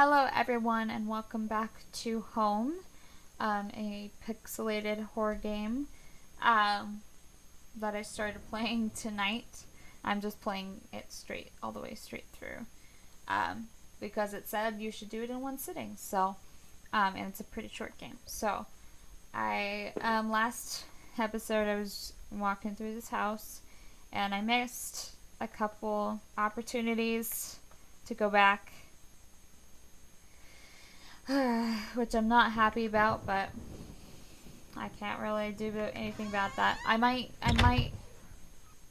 Hello everyone and welcome back to Home, a pixelated horror game that I started playing tonight. I'm just playing it all the way straight through, because it said you should do it in one sitting, so, and it's a pretty short game. So, last episode I was walking through this house and I missed a couple opportunities to go back, which I'm not happy about, but I can't really do anything about that. I might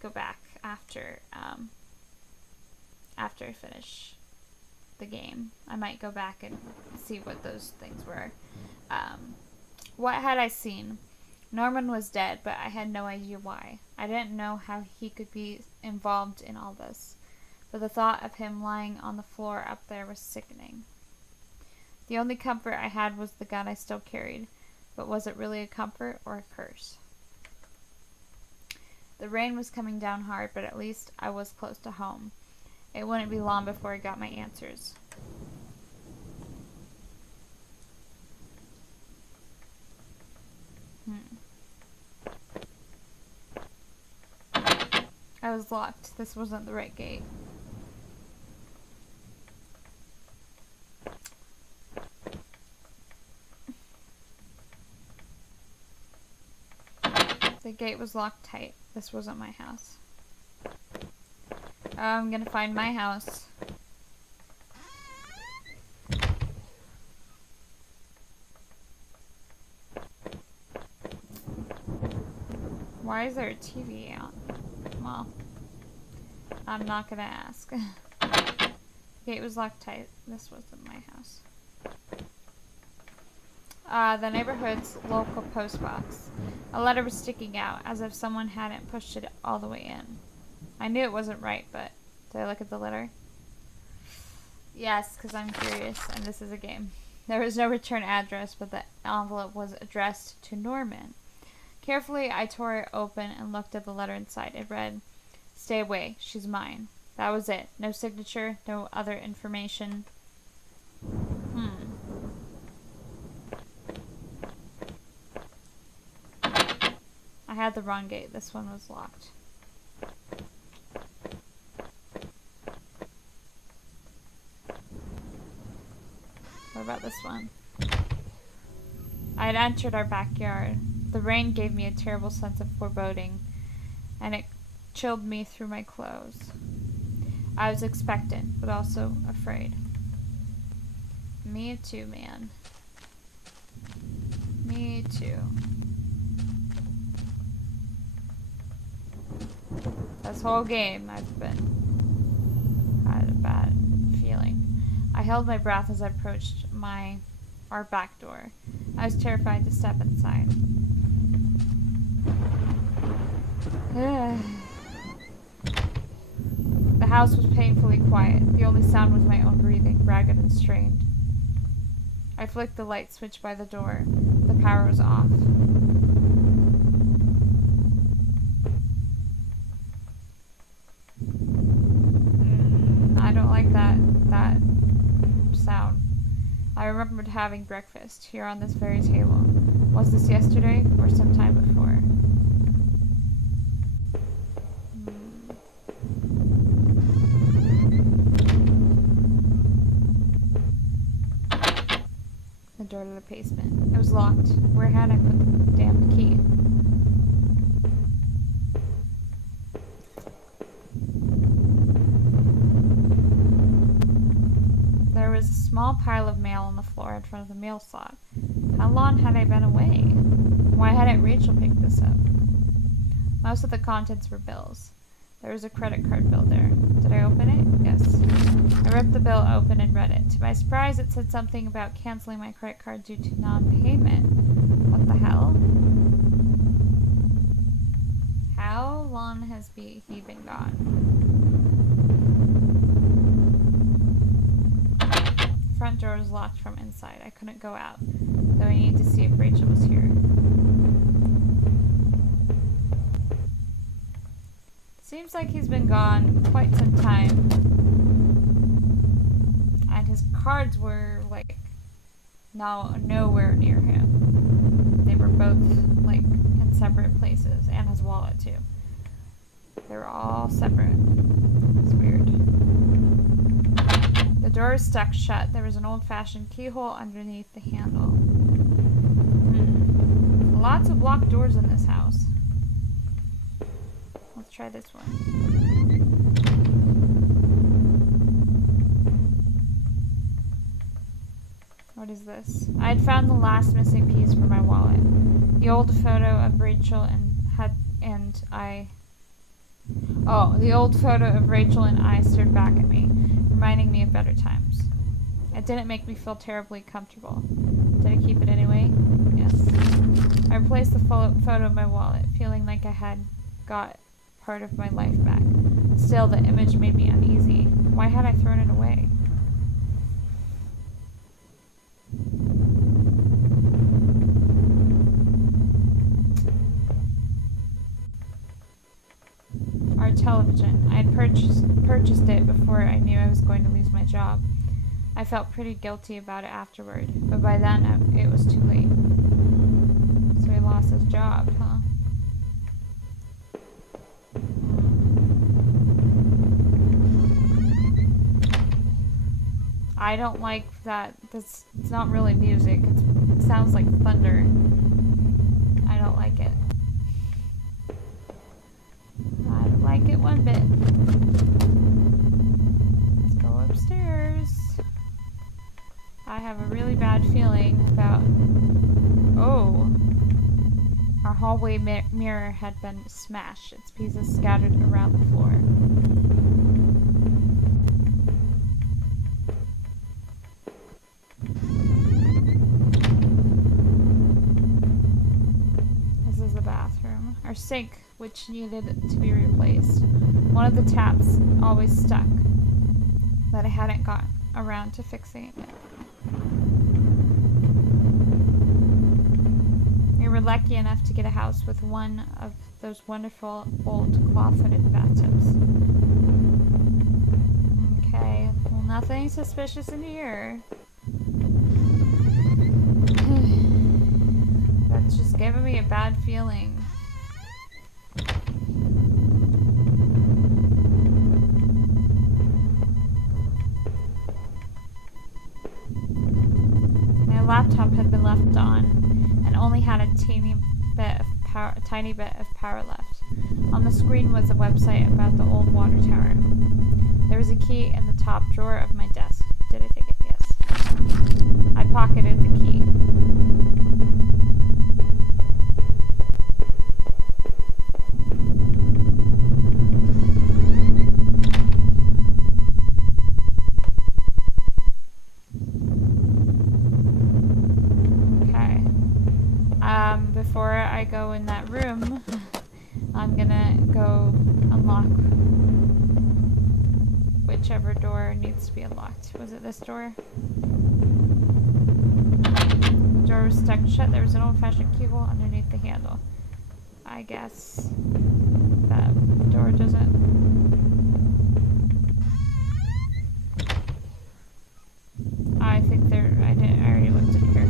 go back after I finish the game. I might go back and see what those things were. What had I seen? Norman was dead, but I had no idea why. I didn't know how he could be involved in all this, but the thought of him lying on the floor up there was sickening. The only comfort I had was the gun I still carried, but was it really a comfort or a curse? The rain was coming down hard, but at least I was close to home. It wouldn't be long before I got my answers. I was locked. This wasn't the right gate. The gate was locked tight. This wasn't my house. I'm gonna find my house. Why is there a TV out? Well, I'm not gonna ask. The gate was locked tight. This wasn't my house. The neighborhood's local post box. A letter was sticking out, as if someone hadn't pushed it all the way in. I knew it wasn't right, but did I look at the letter? Yes, because I'm curious, and this is a game. There was no return address, but the envelope was addressed to Norman. Carefully, I tore it open and looked at the letter inside. It read, "Stay away, she's mine." That was it. No signature, no other information. I had the wrong gate. This one was locked. What about this one? I had entered our backyard. The rain gave me a terrible sense of foreboding, and it chilled me through my clothes. I was expectant, but also afraid. Me too, man. Me too. This whole game, I've had a bad feeling. I held my breath as I approached our back door. I was terrified to step inside. The house was painfully quiet. The only sound was my own breathing, ragged and strained. I flicked the light switch by the door. The power was off. I don't like that sound. I remembered having breakfast here on this very table. Was this yesterday or sometime before? The door to the basement. It was locked. Where had I put the damn key? There was a small pile of mail on the floor in front of the mail slot. How long had I been away? Why hadn't Rachel picked this up? Most of the contents were bills. There was a credit card bill there. Did I open it? Yes. I ripped the bill open and read it. To my surprise, it said something about canceling my credit card due to non-payment. What the hell? How long has he been gone? The front door was locked from inside. I couldn't go out, though I needed to see if Rachel was here. Seems like he's been gone quite some time. And his his cards were like nowhere near him. They were both like in separate places, and his wallet too. They were all separate. It's weird. The door is stuck shut. There was an old-fashioned keyhole underneath the handle. Lots of locked doors in this house. Let's try this one. What is this? I had found the last missing piece for my wallet. The old photo of Rachel and I stared back at me, reminding me of better times. It didn't make me feel terribly comfortable. Did I keep it anyway? Yes. I replaced the photo in my wallet, feeling like I had got part of my life back. Still, the image made me uneasy. Why had I thrown it away? Our television. I had purchased it before I knew I was going to lose my job. I felt pretty guilty about it afterward, but by then it was too late. So he lost his job, huh? I don't like that. It's not really music. It sounds like thunder. I don't like it. I don't like it one bit. Let's go upstairs. I have a really bad feeling about... Oh. Our hallway mirror had been smashed. Its pieces scattered around the floor. This is the bathroom. Our sink, which needed to be replaced. One of the taps always stuck, but I hadn't gotten around to fixing it. We were lucky enough to get a house with one of those wonderful old claw-footed bathtubs. Okay, well, nothing suspicious in here. That's just giving me a bad feeling. My laptop had been left on and only had a tiny bit of power left. On the screen was a website about the old water tower. There was a key in the top drawer of my desk. Did I take it? Yes. I pocketed the key. Before I go in that room, I'm gonna go unlock whichever door needs to be unlocked. Was it this door? The door was stuck shut. There was an old-fashioned keyhole underneath the handle. I guess that door doesn't... I think there... I already looked at here.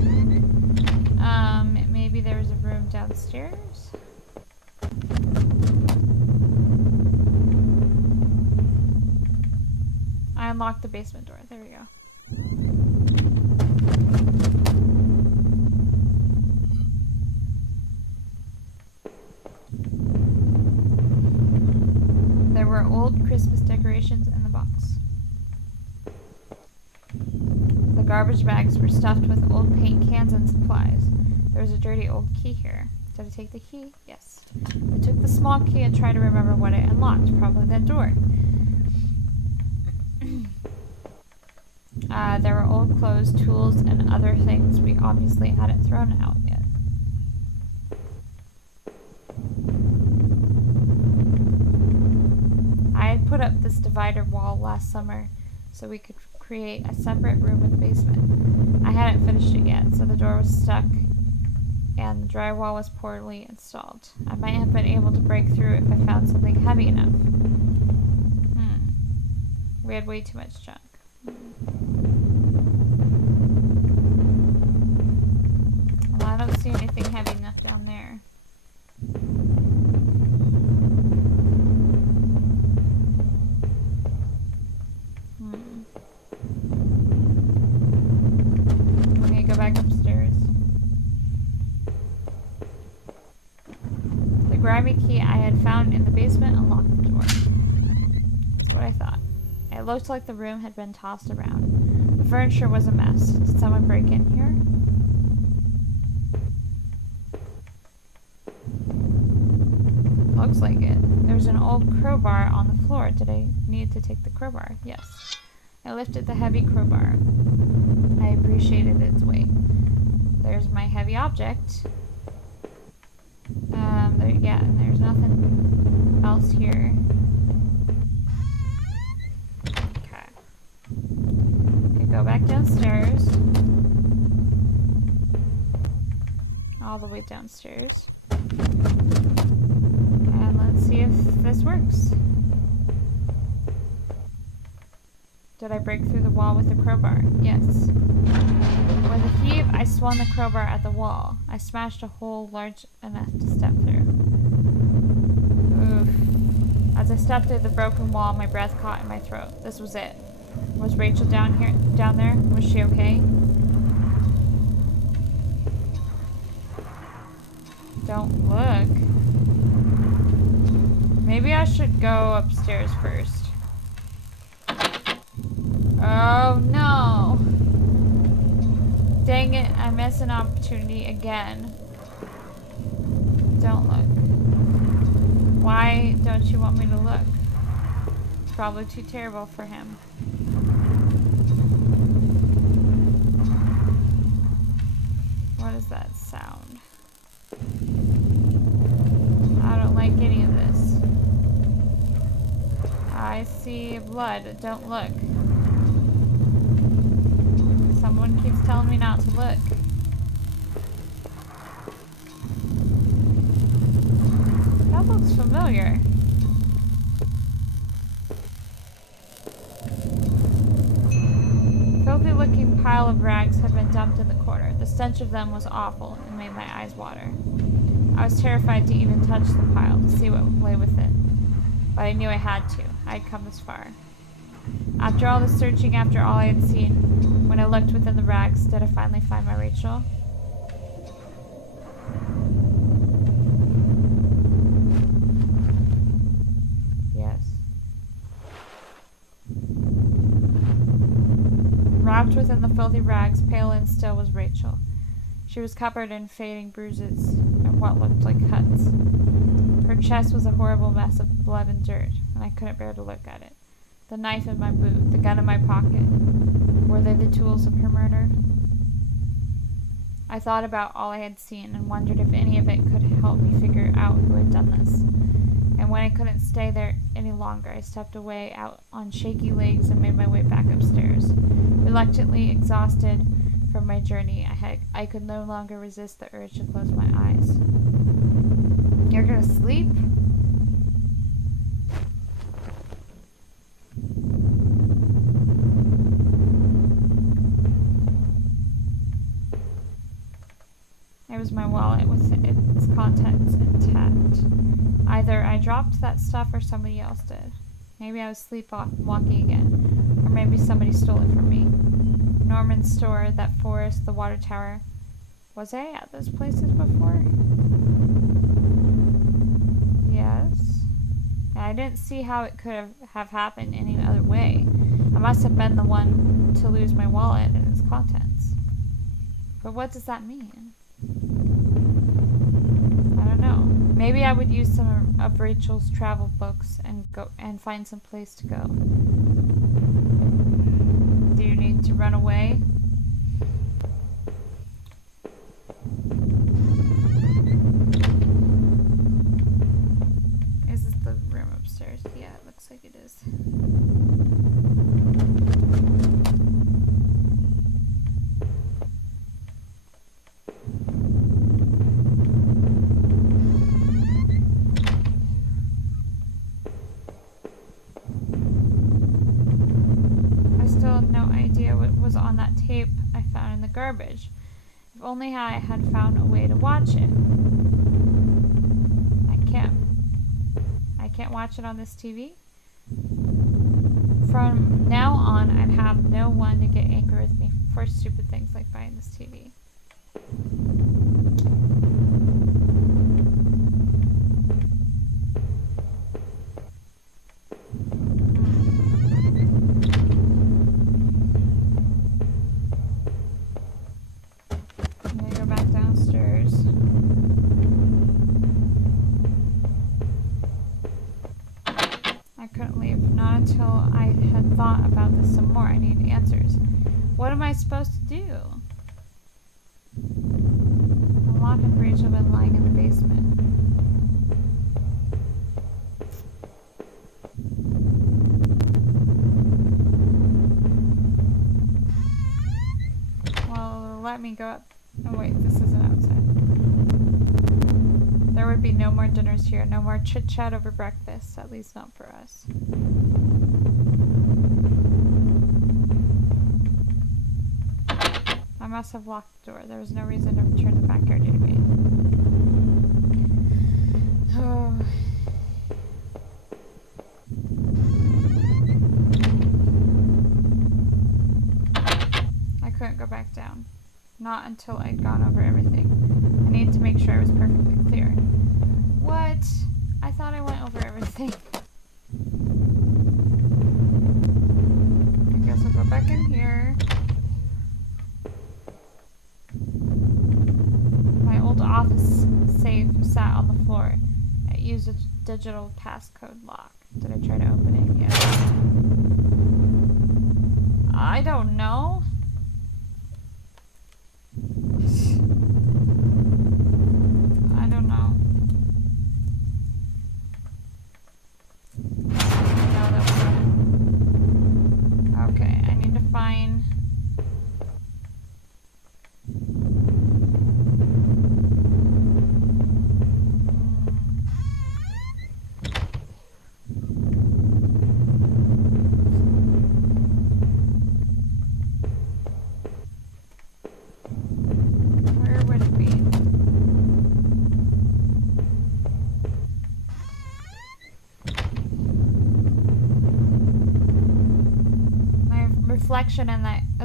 Maybe there was a room downstairs? I unlocked the basement door. There we go. There were old Christmas decorations in the box. The garbage bags were stuffed with old paint cans and supplies. There was a dirty old key here. Did I take the key? Yes. I took the small key and tried to remember what I unlocked. Probably that door. There were old clothes, tools, and other things we obviously hadn't thrown out yet. I had put up this divider wall last summer so we could create a separate room in the basement. I hadn't finished it yet, so the door was stuck and the drywall was poorly installed. I might have been able to break through if I found something heavy enough. We had way too much junk. anything heavy enough down there. Okay, go back upstairs. The grimy key I had found in the basement unlocked the door. That's what I thought. It looked like the room had been tossed around. The furniture was a mess. Did someone break in here? Looks like it. There was an old crowbar on the floor. Did I need to take the crowbar? Yes. I lifted the heavy crowbar. I appreciated its weight. There's my heavy object. Yeah, and there's nothing else here. Okay. Okay, go back downstairs. All the way downstairs. And let's see if this works. Did I break through the wall with the crowbar? Yes. With a heave, I swung the crowbar at the wall. I smashed a hole large enough to step through. Oof. As I stepped through the broken wall, my breath caught in my throat. This was it. Was Rachel down there? Was she okay? Don't look. Maybe I should go upstairs first. Oh no! Dang it, I missed an opportunity again. Don't look. Why don't you want me to look? It's probably too terrible for him. What is that sound? I don't like any of this. I see blood. Don't look. Someone keeps telling me not to look. That looks familiar. Filthy looking pile of rags had been dumped in the corner. The stench of them was awful and made my eyes water. I was terrified to even touch the pile to see what lay within. But I knew I had to. I had come this far. After all the searching, after all I had seen, when I looked within the rags, did I finally find my Rachel? Yes. Wrapped within the filthy rags, pale and still, was Rachel. She was covered in fading bruises and what looked like cuts. Her chest was a horrible mess of blood and dirt, and I couldn't bear to look at it. The knife in my boot, the gun in my pocket. Were they the tools of her murder? I thought about all I had seen and wondered if any of it could help me figure out who had done this. And when I couldn't stay there any longer, I stepped away out on shaky legs and made my way back upstairs. Reluctantly exhausted from my journey, I could no longer resist the urge to close my eyes. You're gonna sleep? It was my wallet with its contents intact. Either I dropped that stuff or somebody else did. Maybe I was sleepwalking again, or maybe somebody stole it from me. Norman's store, that forest, the water tower. Was I at those places before? Yes. I didn't see how it could have happened any other way. I must have been the one to lose my wallet and its contents. But what does that mean? I don't know. Maybe I would use some of Rachel's travel books and go and find some place to go. Do you need to run away? Is this the room upstairs? Yeah, it looks like it is. On that tape I found in the garbage. If only I had found a way to watch it. I can't watch it on this TV. From now on, I'd have no one to get angry with me for stupid things like buying this TV. I'm gonna go back downstairs. I couldn't leave, not until I had thought about this some more. I needed answers. What am I supposed to do? Alon and Rachel been lying in the basement. Well, let me go up. Oh wait, this isn't outside. There would be no more dinners here, no more chit-chat over breakfast, at least not for us. I must have locked the door. There was no reason to return to the backyard anyway. Oh. I couldn't go back down. Not until I'd gone over everything. I needed to make sure I was perfectly clear. What? I thought I went over everything. I guess I'll go back in here. My old office safe sat on the floor. I used a digital passcode lock. Did I try to open it? Yes. I don't know. I don't know. No, that's not it. Okay, I need to find... Where would it be?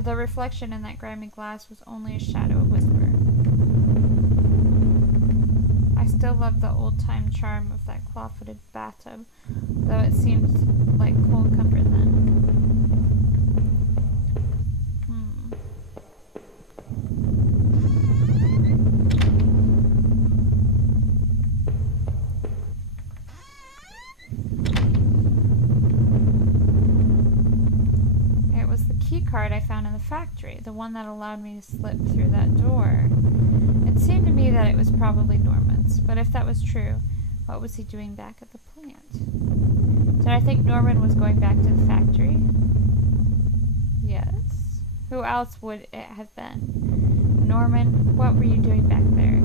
The reflection in that grimy glass was only a shadow, a whisper. I still love the old-time charm of that claw-footed bathtub, though it seemed like cold comfort then. Card I found in the factory, the one that allowed me to slip through that door. It seemed to me that it was probably Norman's, but if that was true, what was he doing back at the plant? Did I think Norman was going back to the factory? Yes. Who else would it have been? Norman, what were you doing back there?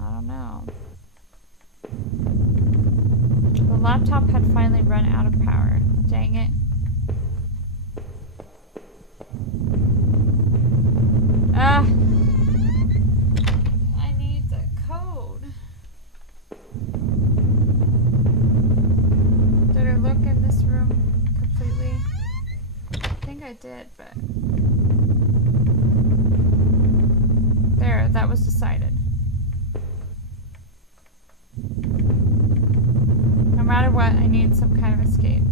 I don't know. The laptop had finally run out of power. Dang it. I need the code. Did I look in this room completely? I think I did, but... There, that was decided. No matter what, I need some kind of escape.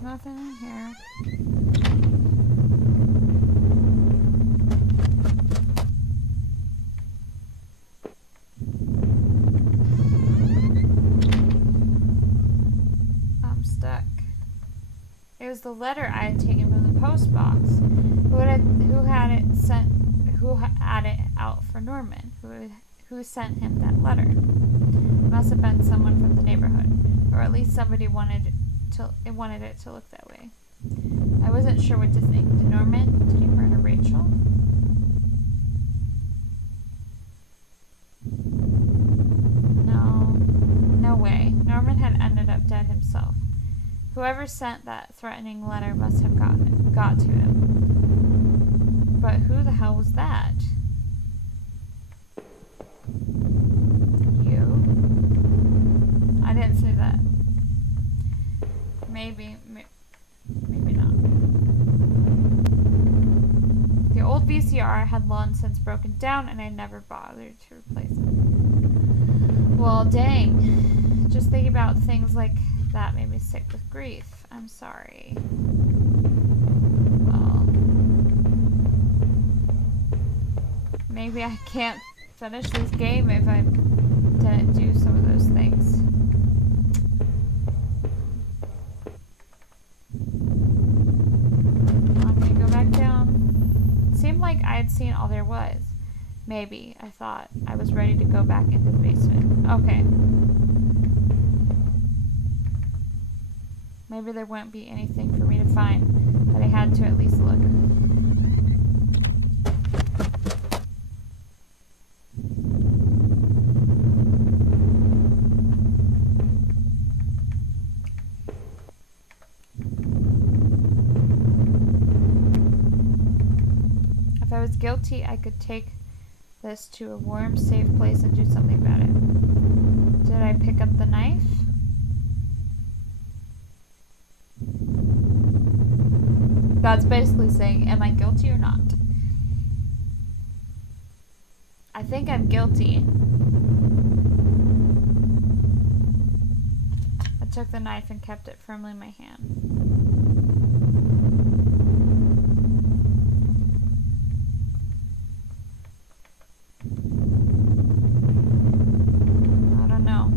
Nothing in here. I'm stuck. It was the letter I had taken from the post box. Who had it out for Norman? Who sent him that letter? It must have been someone from the neighborhood, or at least somebody wanted it to look that way. I wasn't sure what to think. Did he murder Rachel? No. Norman had ended up dead himself. Whoever sent that threatening letter must have got to him. But who the hell was that? You? I didn't say that. Maybe not. The old VCR had long since broken down and I never bothered to replace it. Well, dang. Just thinking about things like that made me sick with grief. I'm sorry. Well, maybe I can't finish this game if I didn't do some of those things. I'm gonna go back down. It seemed like I had seen all there was. Maybe, I thought. I was ready to go back into the basement. Okay. Maybe there wouldn't be anything for me to find, but I had to at least look. If I was guilty, I could take this to a warm, safe place and do something about it. Did I pick up the knife? God's basically saying, am I guilty or not? I think I'm guilty. I took the knife and kept it firmly in my hand.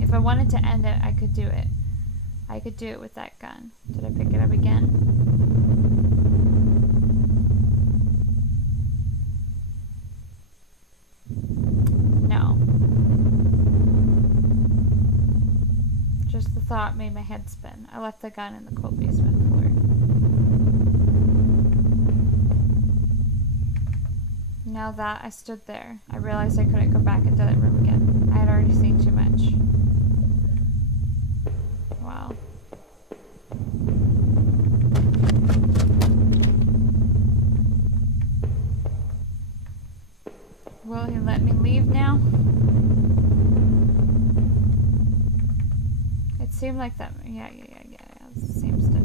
If I wanted to end it, I could do it. I could do it with that gun. Did I pick it up again? No. Just the thought made my head spin. I left the gun in the cold basement floor. Now that I stood there, I realized I couldn't go back into that room again. I had already seen too much. Wow. Will he let me leave now? It seemed like that. Yeah. It's the same stuff.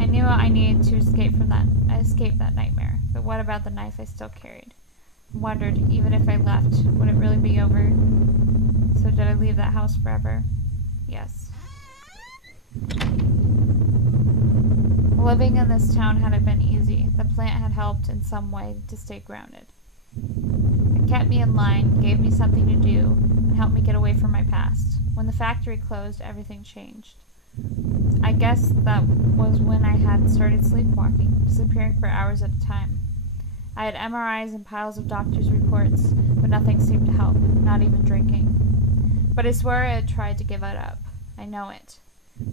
I knew I needed to escape that nightmare. But what about the knife I still carried? I wondered, even if I left, would it really be over? So did I leave that house forever? Yes. Living in this town hadn't been easy. The plant had helped in some way to stay grounded. It kept me in line, gave me something to do, and helped me get away from my past. When the factory closed, everything changed. I guess that was when I had started sleepwalking, disappearing for hours at a time. I had MRIs and piles of doctors' reports, but nothing seemed to help, not even drinking. But I swear I had tried to give it up. I know it.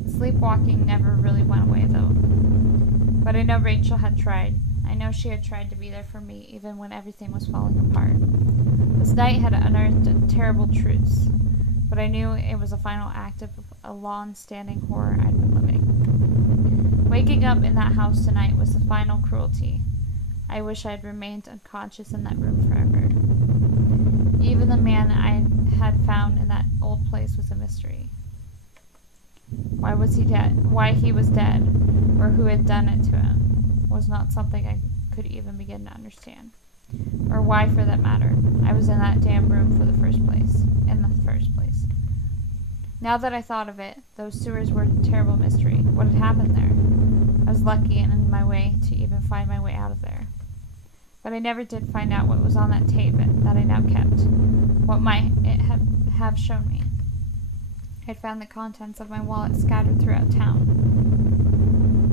The sleepwalking never really went away, though. But I know Rachel had tried. I know she had tried to be there for me, even when everything was falling apart. This night had unearthed terrible truths, but I knew it was a final act of a long-standing horror I'd been living. Waking up in that house tonight was the final cruelty. I wish I had remained unconscious in that room forever. Even the man I had found in that old place was a mystery. Why was he dead? Why he was dead, or who had done it to him, was not something I could even begin to understand. Or why, for that matter, I was in that damn room in the first place. Now that I thought of it, those sewers were a terrible mystery. What had happened there? I was lucky and in my way to even find my way out of there. But I never did find out what was on that tape that I now kept. What might it have shown me? I had found the contents of my wallet scattered throughout town.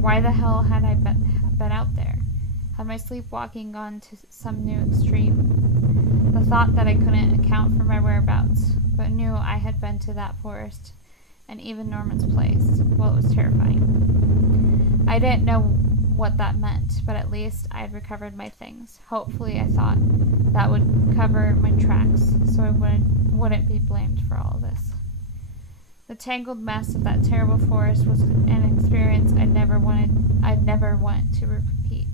Why the hell had I been out there? Had my sleepwalking gone to some new extreme? The thought that I couldn't account for my whereabouts, but knew I had been to that forest and even Norman's place, well, it was terrifying. I didn't know what that meant, but at least I had recovered my things. Hopefully, I thought, that would cover my tracks, so I wouldn't be blamed for all of this. The tangled mess of that terrible forest was an experience I'd never want to repeat.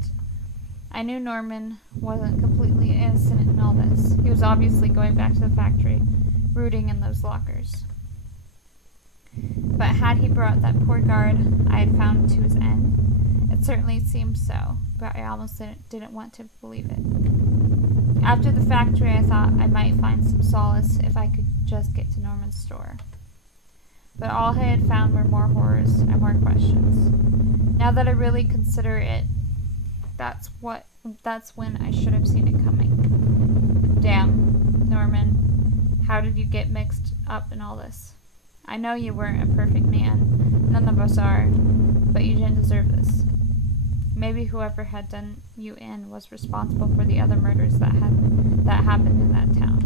I knew Norman wasn't completely innocent in all this. He was obviously going back to the factory, rooting in those lockers. But had he brought that poor guard I had found to his end? It certainly seemed so, but I almost didn't want to believe it. After the factory, I thought I might find some solace if I could just get to Norman's store. But all I had found were more horrors and more questions. Now that I really consider it, that's when I should have seen it coming. Damn, Norman, how did you get mixed up in all this? I know you weren't a perfect man, none of us are, but you didn't deserve this. Maybe whoever had done you in was responsible for the other murders that happened in that town.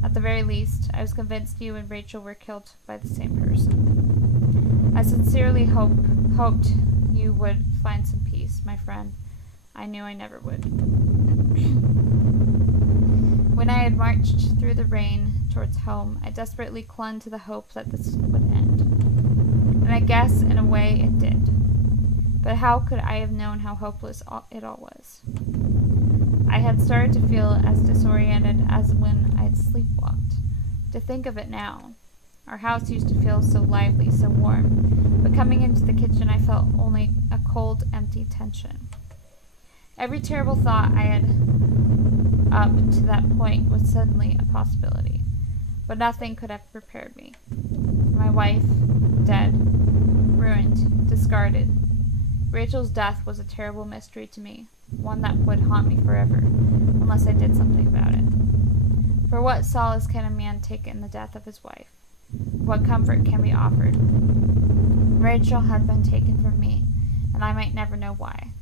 At the very least, I was convinced you and Rachel were killed by the same person. I sincerely hoped you would find some peace, my friend. I knew I never would. When I had marched through the rain towards home, I desperately clung to the hope that this would end. And I guess, in a way, it did. But how could I have known how hopeless it all was? I had started to feel as disoriented as when I had sleepwalked. To think of it now. Our house used to feel so lively, so warm. But coming into the kitchen, I felt only a cold, empty tension. Every terrible thought I had up to that point was suddenly a possibility. But nothing could have prepared me. My wife, dead, ruined, discarded. Rachel's death was a terrible mystery to me, one that would haunt me forever, unless I did something about it. For what solace can a man take in the death of his wife? What comfort can be offered? Rachel had been taken from me, and I might never know why.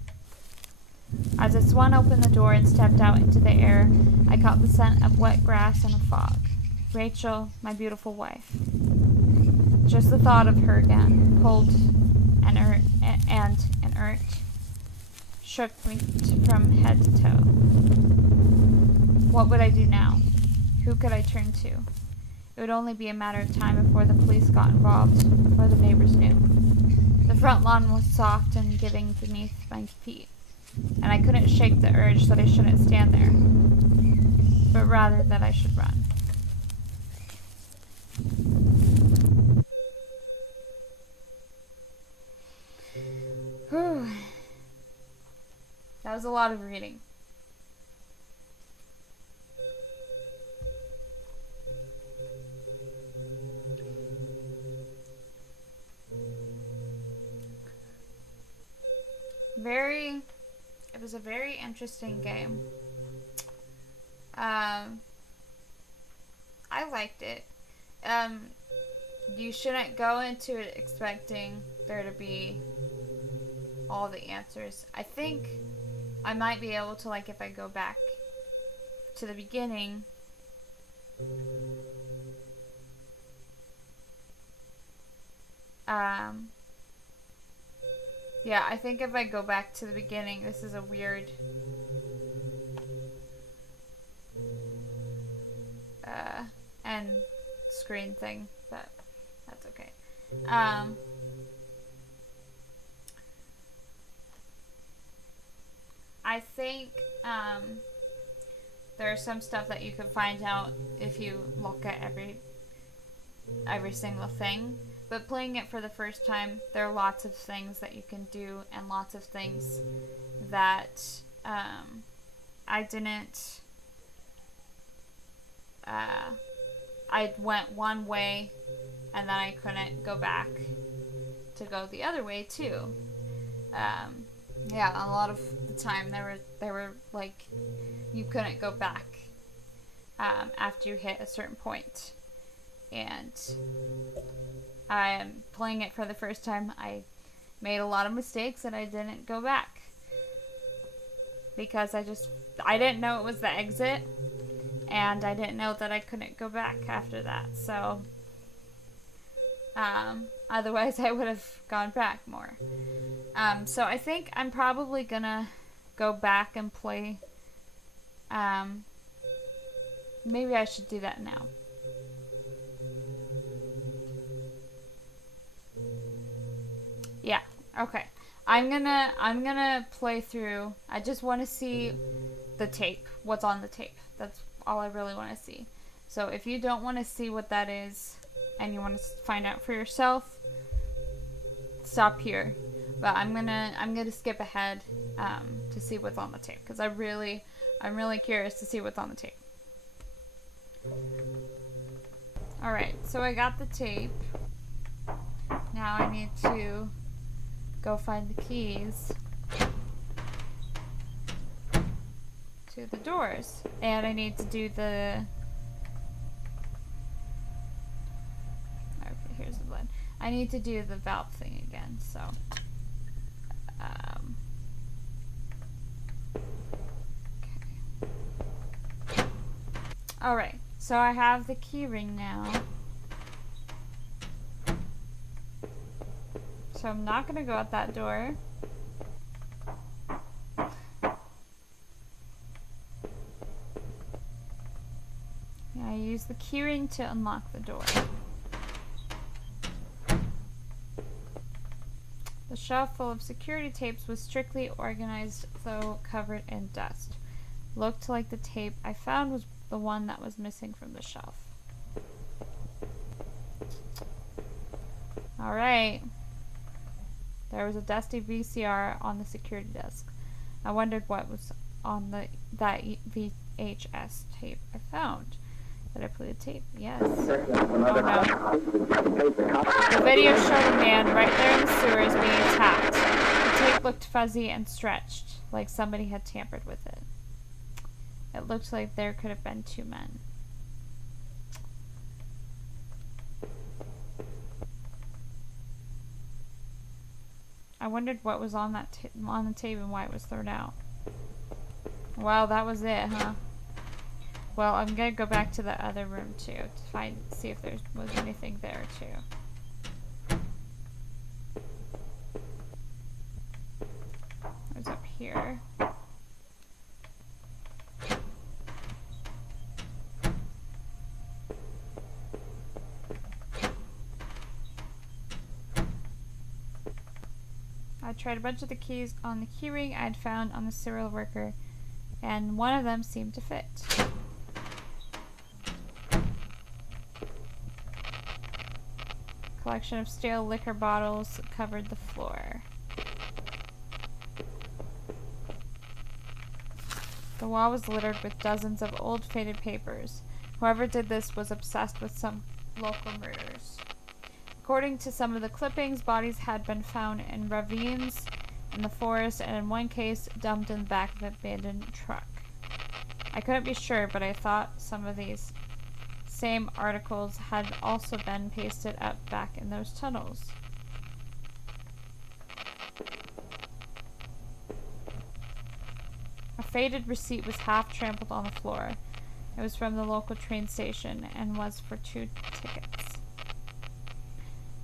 As I swung open the door and stepped out into the air, I caught the scent of wet grass and a fog. Rachel, my beautiful wife. Just the thought of her again, cold and inert, shook me from head to toe. What would I do now? Who could I turn to? It would only be a matter of time before the police got involved, before the neighbors knew. The front lawn was soft and giving beneath my feet, and I couldn't shake the urge that I shouldn't stand there, but rather that I should run. Whew. That was a lot of reading. It was a very interesting game. I liked it. You shouldn't go into it expecting there to be all the answers. I think I might be able to, like, if I go back to the beginning, yeah, I think if I go back to the beginning, this is a weird end screen thing, but that's okay. I think there's some stuff that you can find out if you look at every single thing. But playing it for the first time, there are lots of things that you can do and lots of things that I didn't. I went one way and then I couldn't go back to go the other way too. Yeah, a lot of the time there were like you couldn't go back after you hit a certain point. And playing it for the first time, I made a lot of mistakes and I didn't go back because I didn't know it was the exit, and I didn't know that I couldn't go back after that. So otherwise I would have gone back more. So I think I'm probably gonna go back and play. Maybe I should do that now. I'm gonna play through. I just want to see the tape. What's on the tape? That's all I really want to see. So if you don't want to see what that is, and you want to find out for yourself, stop here. But I'm gonna skip ahead to see what's on the tape because I'm really curious to see what's on the tape. All right, so I got the tape. Now I need to go find the keys to the doors, and I need to do the. Okay, here's the blood. I need to do the valve thing again. So. Okay. All right. So I have the key ring now. So I'm not going to go out that door. I use the key ring to unlock the door. The shelf full of security tapes was strictly organized, though covered in dust. Looked like the tape I found was the one that was missing from the shelf. Alright. There was a dusty VCR on the security desk. I wondered what was on that VHS tape I found. Did I play the tape? Yes. Oh no. The video showed a man right there in the sewers being attacked. The tape looked fuzzy and stretched, like somebody had tampered with it. It looked like there could have been two men. I wondered what was on that on the tape and why it was thrown out. Wow, that was it, huh? Well, I'm gonna go back to the other room too to see if there was anything there too. It was up here. I tried a bunch of the keys on the keyring I had found on the serial worker, and one of them seemed to fit. A collection of stale liquor bottles covered the floor. The wall was littered with dozens of old faded papers. Whoever did this was obsessed with some local murders. According to some of the clippings, bodies had been found in ravines in the forest, and in one case, dumped in the back of an abandoned truck. I couldn't be sure, but I thought some of these same articles had also been pasted up back in those tunnels. A faded receipt was half trampled on the floor. It was from the local train station and was for 2 tickets.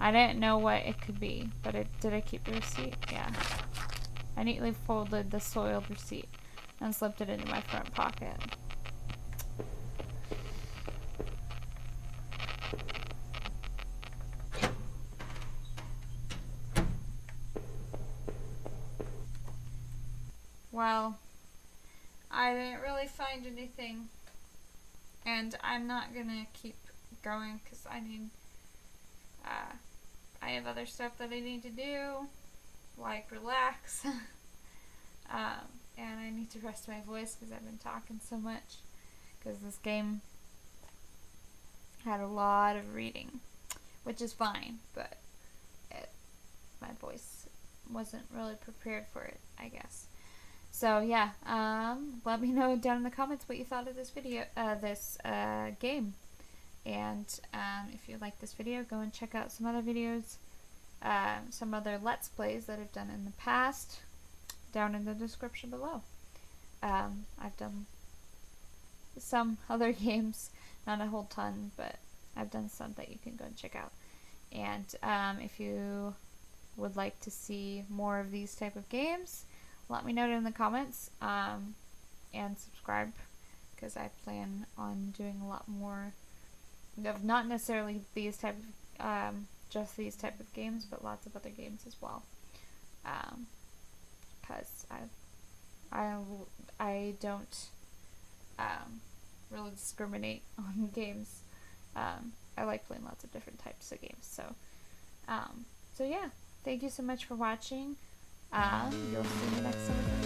I didn't know what it could be, but did I keep the receipt? Yeah. I neatly folded the soiled receipt and slipped it into my front pocket. Well, I didn't really find anything, and I'm not gonna keep going because I need I have other stuff that I need to do, like relax, and I need to rest my voice because I've been talking so much, because this game had a lot of reading, which is fine, but my voice wasn't really prepared for it, I guess. So yeah, let me know down in the comments what you thought of this video, this game. And if you like this video, go and check out some other videos, some other Let's Plays that I've done in the past, down in the description below. I've done some other games, not a whole ton, but I've done some that you can go and check out. And if you would like to see more of these type of games, let me know in the comments, and subscribe, because I plan on doing a lot more of not necessarily these type of just these type of games, but lots of other games as well. because I, I don't really discriminate on games. I like playing lots of different types of games. So yeah, thank you so much for watching. You'll see me next time.